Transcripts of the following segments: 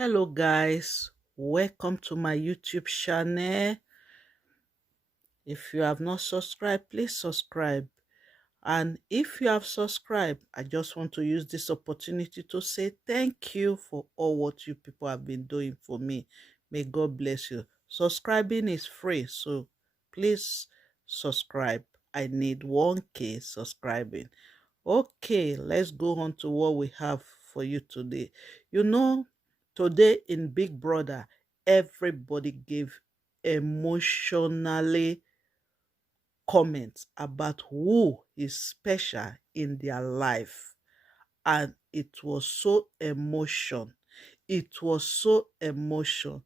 Hello guys, welcome to my YouTube channel. If you have not subscribed, please subscribe. And if you have subscribed, I just want to use this opportunity to say thank you for all what you people have been doing for me. May God bless you. Subscribing is free, so please subscribe. I need 1K subscribing. Okay, let's go on to what we have for you today. Today in Big Brother, everybody gave emotionally comments about who is special in their life. And it was so emotion. It was so emotion.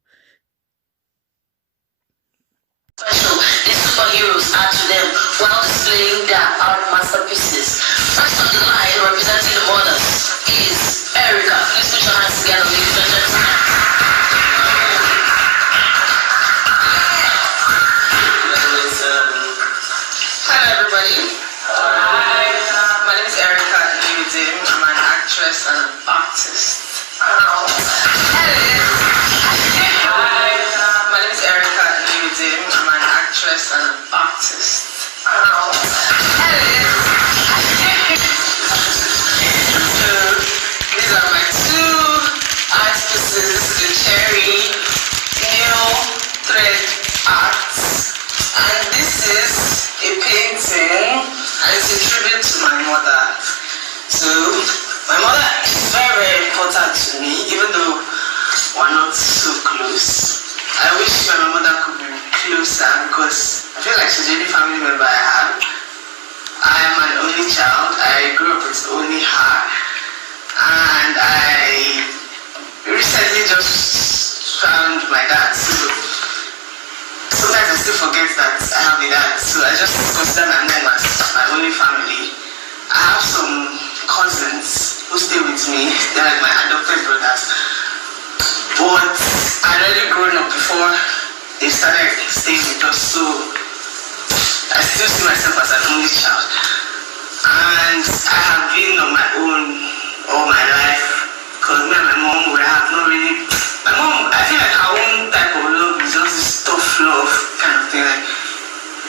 These superheroes are to them while displaying their art masterpieces. First on the line, representing the mothers, is Erica. Please put your hands together, ladies and gentlemen. Hello, everybody. Hi. My name is Erica Wendding. I'm an actress and an artist. Hello. My name is Erica Wendding. I'm an actress and an artist. So these are my two art pieces, the cherry nail thread arts, and this is a painting, and it's a tribute to my mother. So my mother is very, very important to me, even though we're not so close. I wish my mother could be closer because I feel like she's the only family member I have. I am an only child. I grew up with only her. And I recently just found my dad. So sometimes I still forget that I have a dad. So I just consider my mom as my only family. I have some cousins who stay with me. They're like my adopted brothers. But I'd already grown up before they started staying with us, so I still see myself as an only child. And I have been on my own all my life, because me and my mom, we have not really... My mom, I feel like her own type of love is just this tough love kind of thing. Like,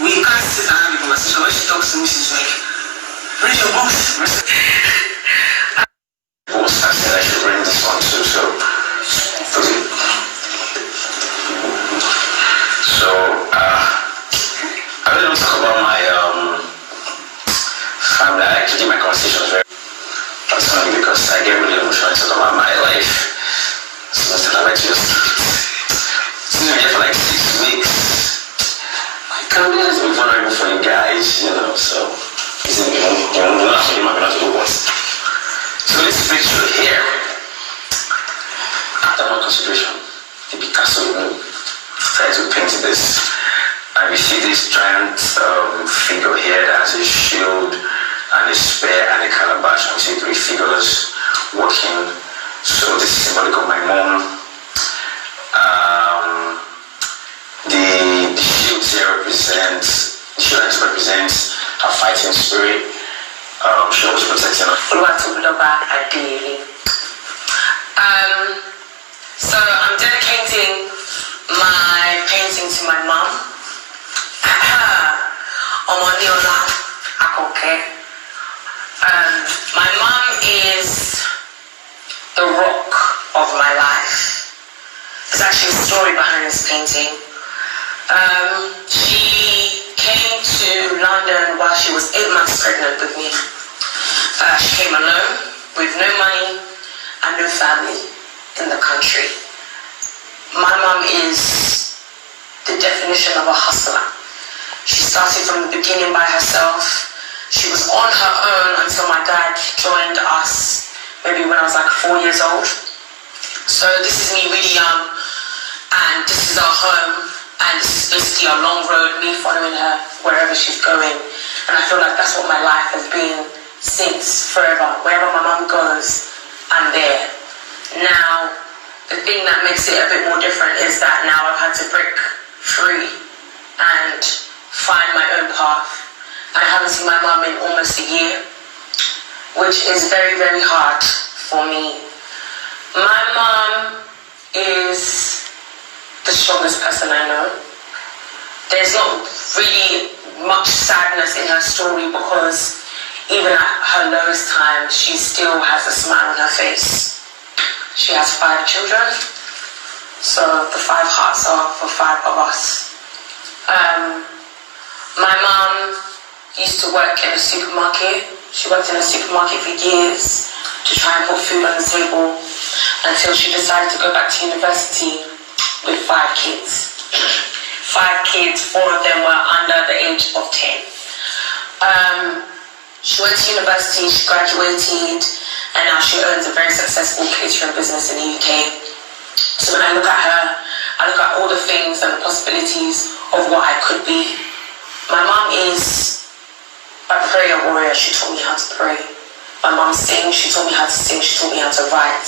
we can't sit and have a conversation. When she talks to me, she's like, read your books. I said I should bring this one too, so... I really want to talk about my family. Actually, my conversation is very personal because I get really emotional to talk about my life. So I like to just been here for like 6 weeks. My family has been vulnerable for you guys, so So this picture here, after my consideration, the Picasso tried to paint this. And we see this giant figure here that has a shield and a spear and a calabash. And we see 3 figures walking. So this is symbolic of my mom. The shield here represents her fighting spirit. She always protecting her. So I'm dedicating my painting to my mom. My mom is the rock of my life. There's actually a story behind this painting. She came to London while she was 8 months pregnant with me. She came alone with no money and no family in the country. My mom is the definition of a hustler. She started from the beginning by herself. She was on her own until my dad joined us, maybe when I was like 4 years old. So this is me really young, and this is our home, and this is basically a long road, me following her wherever she's going. And I feel like that's what my life has been since forever. Wherever my mom goes, I'm there. Now, the thing that makes it a bit more different is that now I've had to break free and find my own path. And I haven't seen my mom in almost a year, which is very, very hard for me. My mom is the strongest person I know. There's not really much sadness in her story because even at her lowest time, she still has a smile on her face. She has 5 children, so the 5 hearts are for 5 of us. My mom used to work in a supermarket. She worked in a supermarket for years to try and put food on the table until she decided to go back to university with 5 kids. 5 kids, 4 of them were under the age of 10. She went to university, she graduated, and now she owns a very successful catering business in the UK. So when I look at her, I look at all the things and the possibilities of what I could be. My mom is a prayer warrior. She taught me how to pray. My mom sings. She taught me how to sing. She taught me how to write.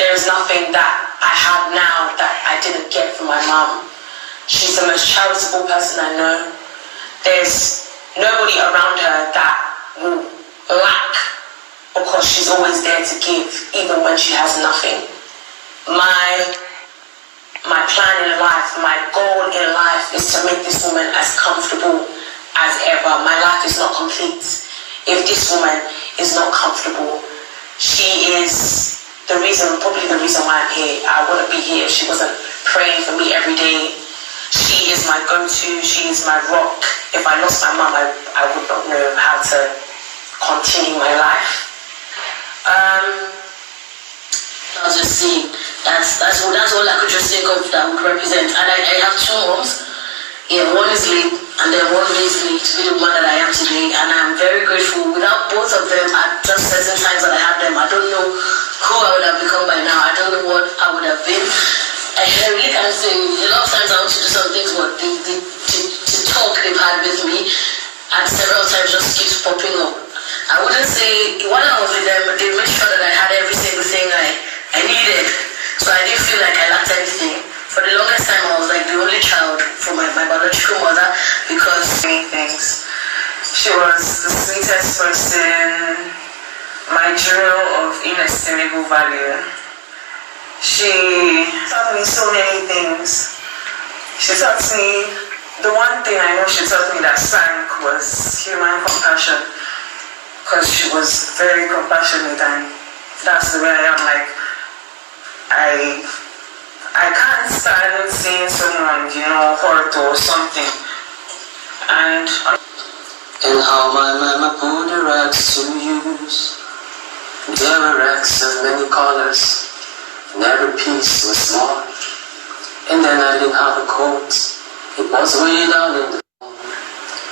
There is nothing that I have now that I didn't get from my mom. She's the most charitable person I know. There's nobody around her that will lack because she's always there to give, even when she has nothing. My plan in life, my goal in life is to make this woman as comfortable as ever. My life is not complete if this woman is not comfortable. She is probably the reason why I'm here. I wouldn't be here if she wasn't praying for me every day. She is my go-to. She is my rock. If I lost my mom, I would not know how to continue my life. I was just saying, that's all I could just think of that would represent. And I have 2 moms. Yeah, one is late, and then one raised me to be the woman that I am today. And I'm very grateful. Without both of them, at just certain times that I had them, I don't know who I would have become by now. I don't know what I would have been. I really can't say. A lot of times I want to do some things, but the talk they've had with me, and several times just keeps popping up. I wouldn't say, while I was with them, they made sure that I had every single thing I needed. So I didn't feel like I lacked anything. For the longest time, I was like the only child from my biological mother because many things. She was the sweetest person, my jewel of inestimable value. She taught me so many things. She taught me, the one thing I know she taught me that sank was human compassion. Because she was very compassionate, and that's the way I am. Like, I can't stand seeing someone, hurt or something. And how my mama put the rags to use. There were rags of many colors, and every piece was small. And then I didn't have a coat. It was way down in the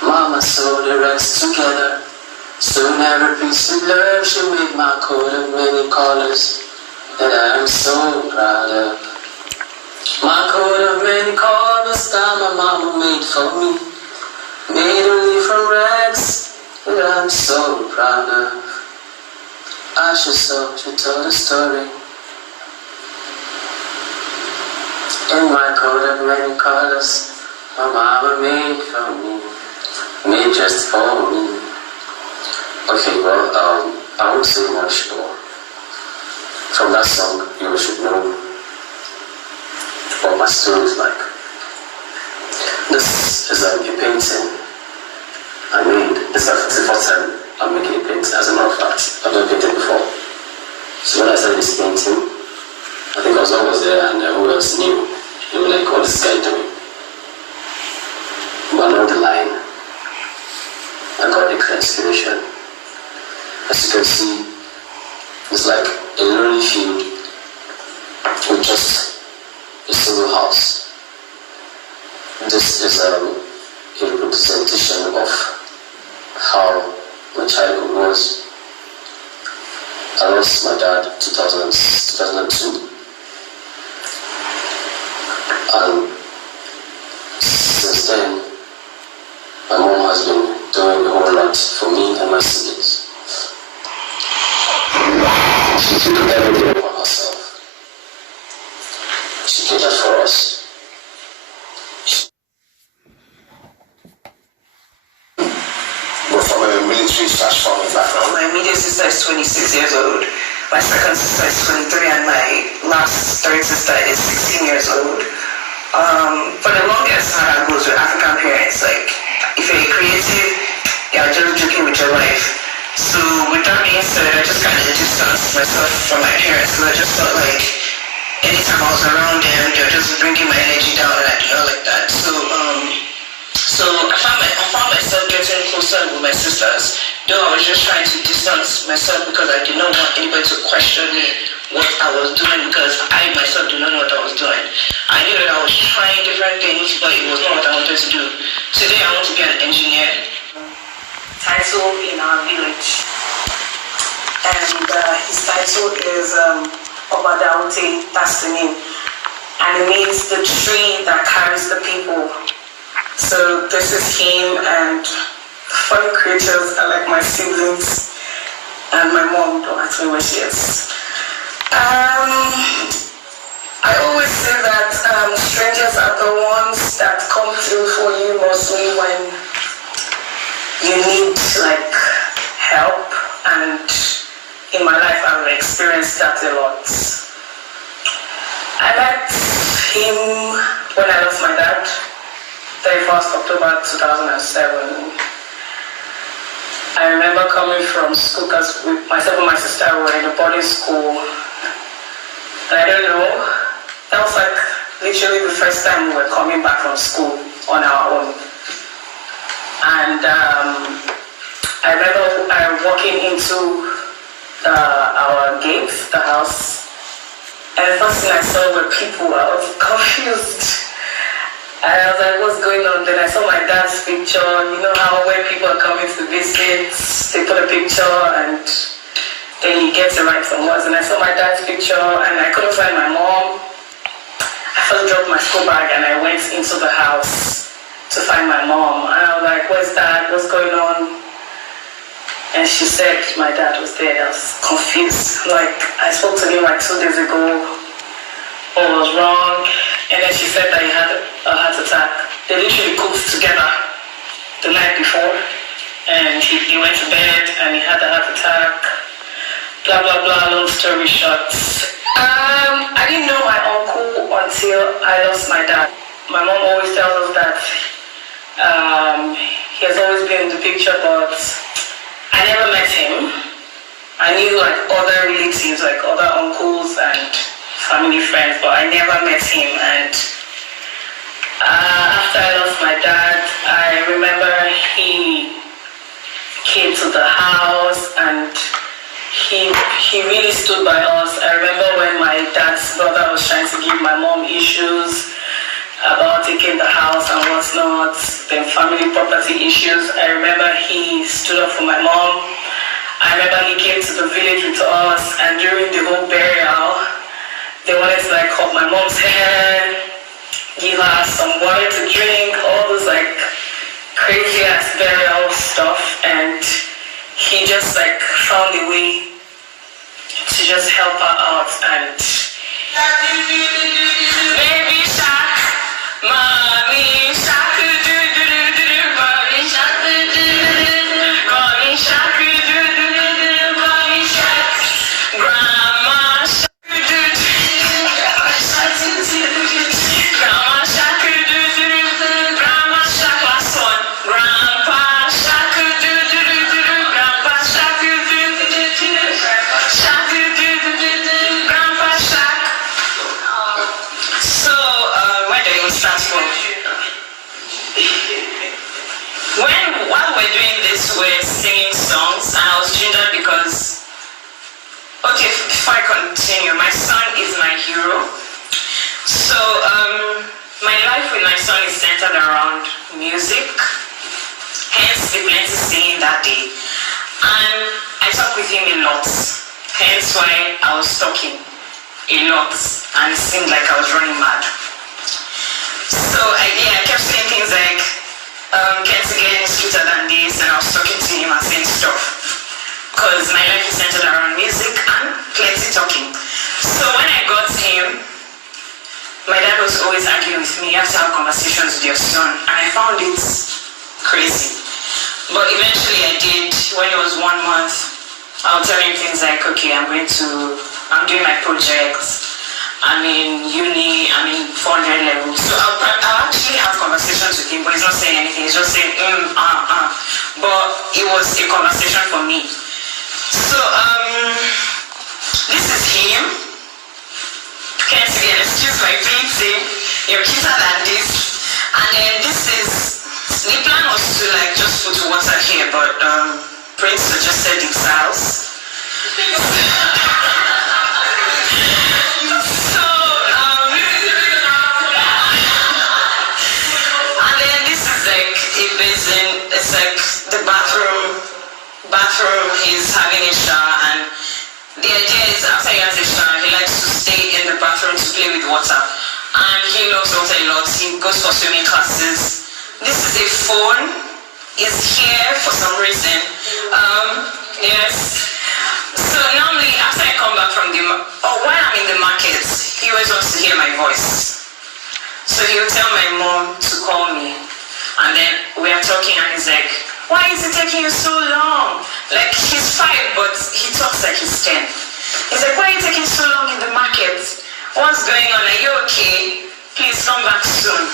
Mama sewed the rags together. Soon every piece of love, she made my coat of many colors that I am so proud of. My coat of many colors that my mama made for me, made only from rags that I'm so proud of. I should so she told a story. In my coat of many colors, my mama made for me, made just for me. Okay, well, I won't say much more. From that song, you should know what my story is like. This is a painting I made. This is the first time I'm making a painting. As a matter of fact, I've never painted before. So when I started this painting, I think I was always there, and who else knew? They were like, what is this guy doing? But along the line, I got the inspiration. As you can see, it's like a lonely field with just a single house. This is a representation of how my childhood was. I lost my dad in 2002. And since then, my mom has been doing a whole lot for me and my siblings. She took everything upon herself. She catered for us. We're from a military/farming background. My immediate sister is 26 years old. My second sister is 23 and my last third sister is 16 years old. For the longest time I was with African parents. Like, if you're creative, you're just joking with your life. So with that being said, I just kind of distanced myself from my parents. So I just felt like anytime I was around them, they were just bringing my energy down, and I did not like that. So I found myself getting closer with my sisters, though I was just trying to distance myself because I did not want anybody to question me what I was doing, because I myself did not know what I was doing. I knew that I was trying different things, but it was not what I wanted to do. Today I want to be an engineer. Title in our village, and his title is Obadaute, that's the name, and it means the tree that carries the people. So this is him, and funny creatures are like my siblings and my mom. Don't ask me where she is. I always say that strangers are the ones that come through for you mostly when you need like help, and in my life I've experienced that a lot. I met him when I lost my dad, 31st October 2007. I remember coming from school because myself and my sister were in a boarding school. And I don't know, that was like literally the first time we were coming back from school on our own. And I remember walking into our gate, the house, and the first thing I saw were people. I was confused. And I was like, what's going on? Then I saw my dad's picture. You know how when people are coming to visit, they put a picture and then you get to write some words. And I saw my dad's picture and I couldn't find my mom. I first dropped my school bag and I went into the house to find my mom. And I was like, where's dad? What's going on? And she said my dad was there. I was confused. Like, I spoke to him like 2 days ago. What was wrong? And then she said that he had a heart attack. They literally cooked together the night before. And he went to bed and he had a heart attack. Blah, blah, blah, long story short. I didn't know my uncle until I lost my dad. My mom always tells us that he has always been in the picture, but I never met him. I knew like other relatives, like other uncles and family friends, but I never met him. And after I lost my dad, I remember he came to the house and he really stood by us. I remember when my dad's brother was trying to give my mom issues about taking the house and whatnot, then family property issues. I remember he stood up for my mom. I remember he came to the village with us, and during the whole burial, they wanted to like cut my mom's hair, give her some water to drink, all those like crazy ass burial stuff, and he just like found a way to just help her out. And baby shark, mommy shark, mommy shark, mommy shark, mommy shark, grandma shark, grandma shark, grandma shark, last one, grandpa shark, grandpa shark, shark, grandpa shark. So Wendding was transformed. While we're doing this, we're singing songs, and I was gingered because, okay, before I continue, my son is my hero. So my life with my son is centered around music, hence the plenty singing that day. And I talk with him a lot, hence why I was talking a lot, and it seemed like I was running mad. So I kept saying things like, can't get any sweeter than this, and I was talking to him and saying stuff. Because my life is centered around music and plenty talking. So when I got him, my dad was always arguing with me. You have to have conversations with your son, and I found it crazy. But eventually I did. When he was 1 month, I I'll tell him things like, okay, I'm doing my projects. I'm in uni, I'm in 400 level. So I'll actually have conversations with him, but he's not saying anything. He's just saying, But it was a conversation for me. So, this is him. Can't again, excuse my painting. You're cuter than this. And then this is, the plan was to like just put water here, but Prince suggested exiles. It's like the bathroom he's having a shower, and the idea is after he has a shower he likes to stay in the bathroom to play with water, and he loves water a lot. He goes for swimming classes. This is a phone. It's here for some reason. Yes. So normally after I come back from when I'm in the market, he always wants to hear my voice. So he'll tell my mom to call me. And then we are talking and he's like, why is it taking you so long? Like, he's 5, but he talks like he's 10. He's like, why are you taking so long in the market? What's going on? Are you okay? Please come back soon.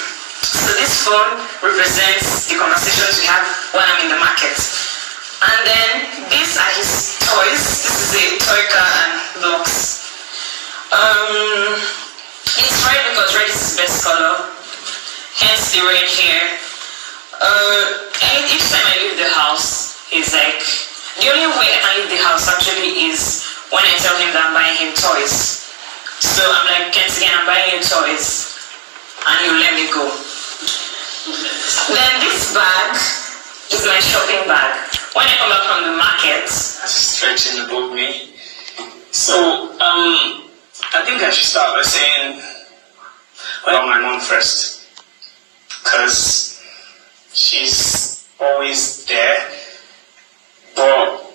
So this phone represents the conversations we have when I'm in the market. And then these are his toys. This is a toy car and blocks. It's red because red is his best color. Hence the red here. Each time I leave the house, it's like, the only way I can leave the house actually is when I tell him that I'm buying him toys. So I'm like, Kent again, I'm buying him toys, and he'll let me go. Then this bag is my shopping bag. When I come back from the market, stretching above me. So, I think I should start by saying about my mom first, because she's always there, but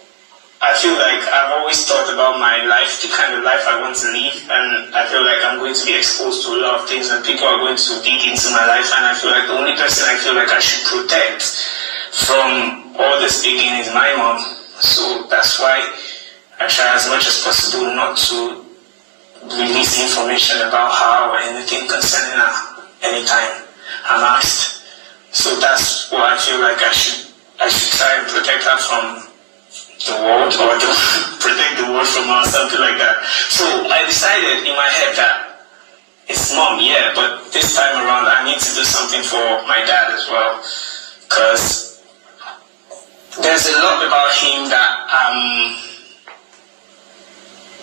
I feel like I've always thought about my life, the kind of life I want to live, and I feel like I'm going to be exposed to a lot of things and people are going to dig into my life, and I feel like the only person I feel like I should protect from all this digging is my mom. So that's why I try as much as possible not to release information about her or anything concerning her anytime I'm asked. So that's what I feel like I should try and protect her from the world, or to protect the world from her, something like that. So I decided in my head that it's mom, yeah, but this time around I need to do something for my dad as well, because there's a lot about him that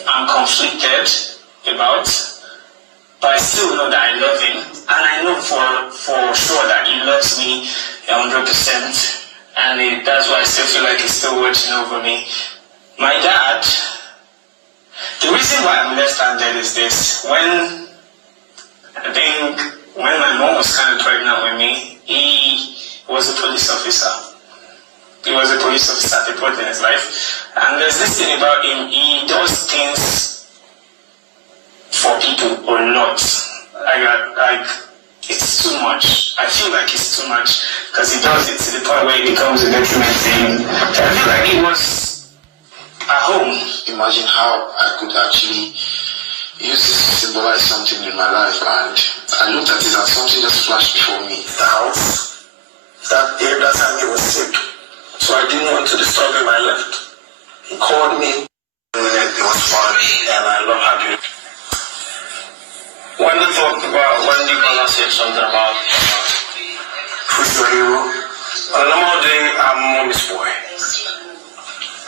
I'm conflicted about. But I still know that I love him, and I know for sure that he loves me 100%, and that's why I still feel like he's still watching over me. My dad, the reason why I'm left-handed is this. When my mom was kind of pregnant with me, he was a police officer. He was a police officer at a point in his life, and there's this thing about him, he does things for people or not. It's too much. I feel like it's too much because he does it to the point where it becomes a detriment to him. I feel like he was at home. Imagine how I could actually use this to symbolize something in my life, and I looked at it and something just flashed before me. The house, that day, that time he was sick, so I didn't want to disturb him. I left. He called me. It was fun, and I love how you. Wendy talked about, Wendy Bala said something about who's your hero. On a normal day, I'm mommy's boy.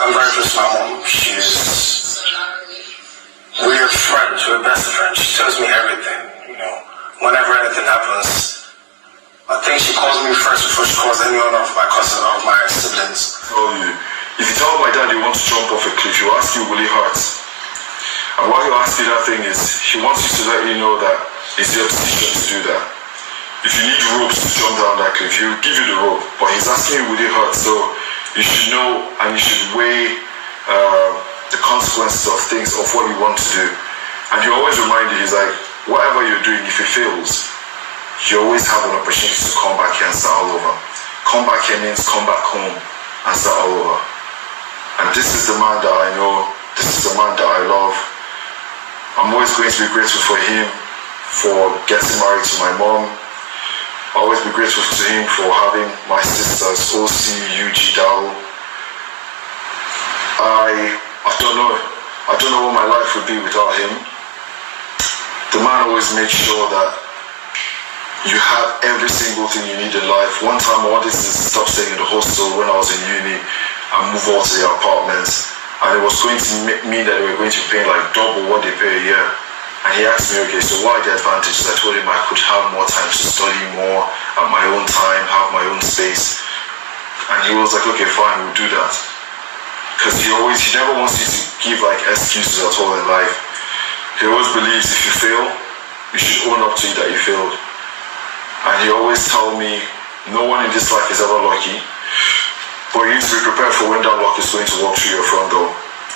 I'm very close to my mom. We're friends, we're best friends. She tells me everything, whenever anything happens. I think she calls me first before she calls any one of my cousins or my siblings. If you tell my dad you want to jump off a cliff, you ask you will it hurt? And why you ask you that thing is, he wants you to let you know that it's your decision to do that. If you need ropes to jump down that cliff, he'll give you the rope. But he's asking you will it hurt? So you should know and you should weigh the consequences of things, of what you want to do. And you always remind you, he's like, whatever you're doing, if it fails, you always have an opportunity to come back here and start all over. Come back here means come back home and start all over. And this is the man that I know, this is the man that I love. I'm always going to be grateful for him for getting married to my mom. I'll always be grateful to him for having my sisters, OC, UG, Dao. I don't know. I don't know what my life would be without him. The man always makes sure that you have every single thing you need in life. One time I wanted to stop staying in the hostel when I was in uni and move on to the apartments. And it was going to mean that they were going to pay like double what they pay a year. And he asked me, okay, so what are the advantages? I told him I could have more time to study more at my own time, have my own space. And he was like, okay, fine, we'll do that. Because he never wants you to give like excuses at all in life. He always believes if you fail, you should own up to it that you failed. And he always told me, no one in this life is ever lucky, but you need to be prepared for when that luck is going to walk through your front door.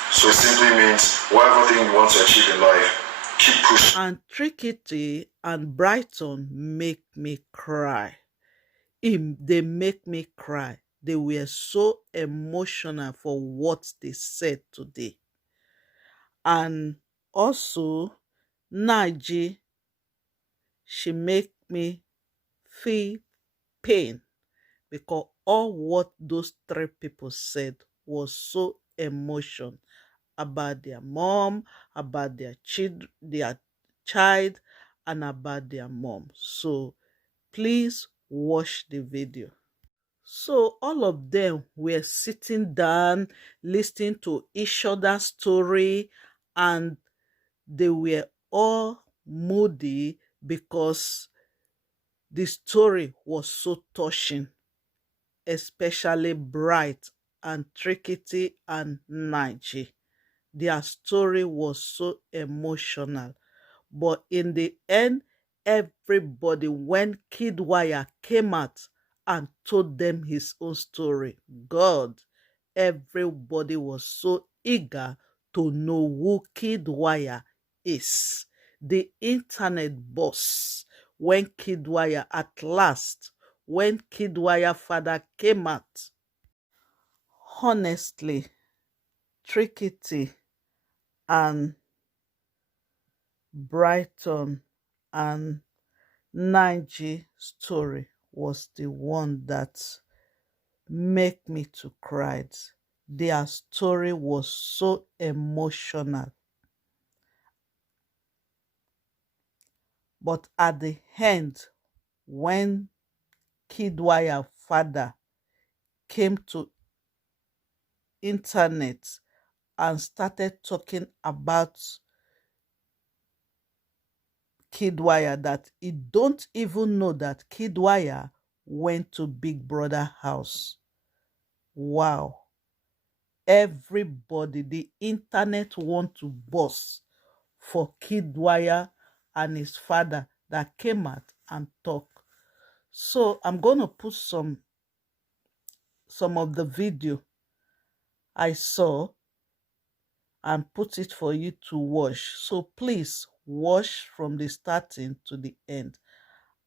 So it simply means whatever thing you want to achieve in life, keep pushing. And Trickity and Brighton make me cry. They make me cry. They were so emotional for what they said today. And also, Naiji, she make me feel pain because all what those three people said was so emotional about their mom, about their child, and about their mom. So please watch the video. So all of them were sitting down, listening to each other's story, and they were all moody because the story was so touching, especially Bright and Trickity and Naiji. Their story was so emotional. But in the end, everybody, when Kiddwaya came out and told them his own story, God, everybody was so eager to know who Kiddwaya is. The internet boss, when Kiddwaya at last, when Kiddwaya father came out. Honestly, Trickity and Brighton and Naiji story was the one that made me to cry. Their story was so emotional. But at the end, when Kiddwaya father came to internet and started talking about Kiddwaya, that he don't even know that Kiddwaya went to Big Brother house. Wow. Everybody, the internet want to boss for Kiddwaya and his father that came out and talk. So I'm going to put some of the video I saw and put it for you to watch. So please watch from the starting to the end.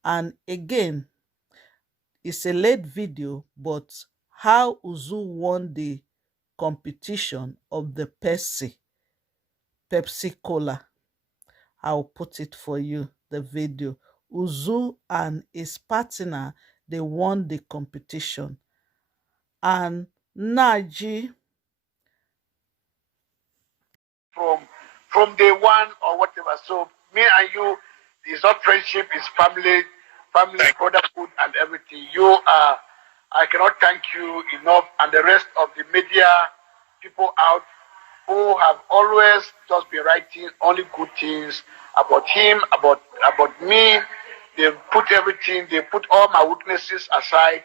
And again, it's a late video, but how Uzu won the competition of the Pepsi Cola. I'll put it for you, the video. Uzu and his partner, they won the competition. And Naiji, from day one or whatever. So me and you, it's not friendship, it's family, brotherhood and everything. You are, I cannot thank you enough, and the rest of the media people out who have always just been writing only good things about him, about me. They put everything, they put all my weaknesses aside.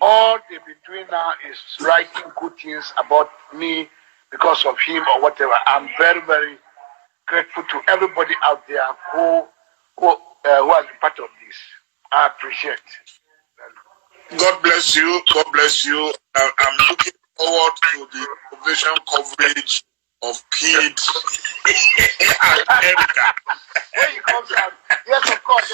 All they've been doing now is writing good things about me because of him or whatever. I'm very, very grateful to everybody out there who has been part of this. I appreciate. God bless you. God bless you. I'm looking forward to the innovation coverage of kids in America. When he comes out, yes, of course.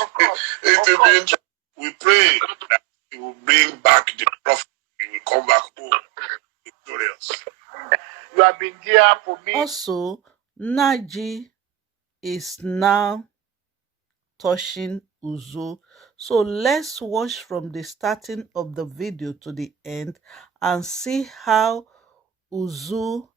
It will be interesting. We pray that he will bring back the prophet. He will come back home victorious. You have been there for me. Also, Naji is now touching Uzo. So let's watch from the starting of the video to the end and see how Uzo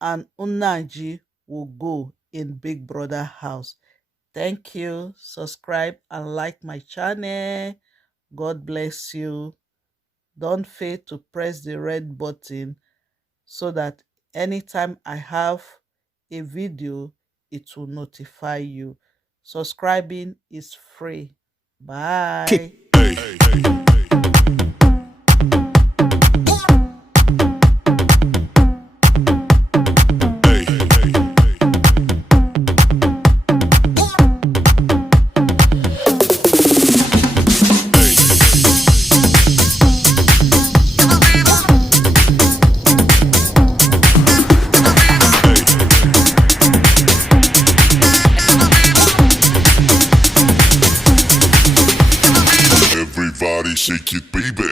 and Unaji will go in Big Brother house. Thank you. Subscribe and like my channel. God bless you. Don't fail to press the red button so that anytime I have a video, it will notify you. Subscribing is free. Bye.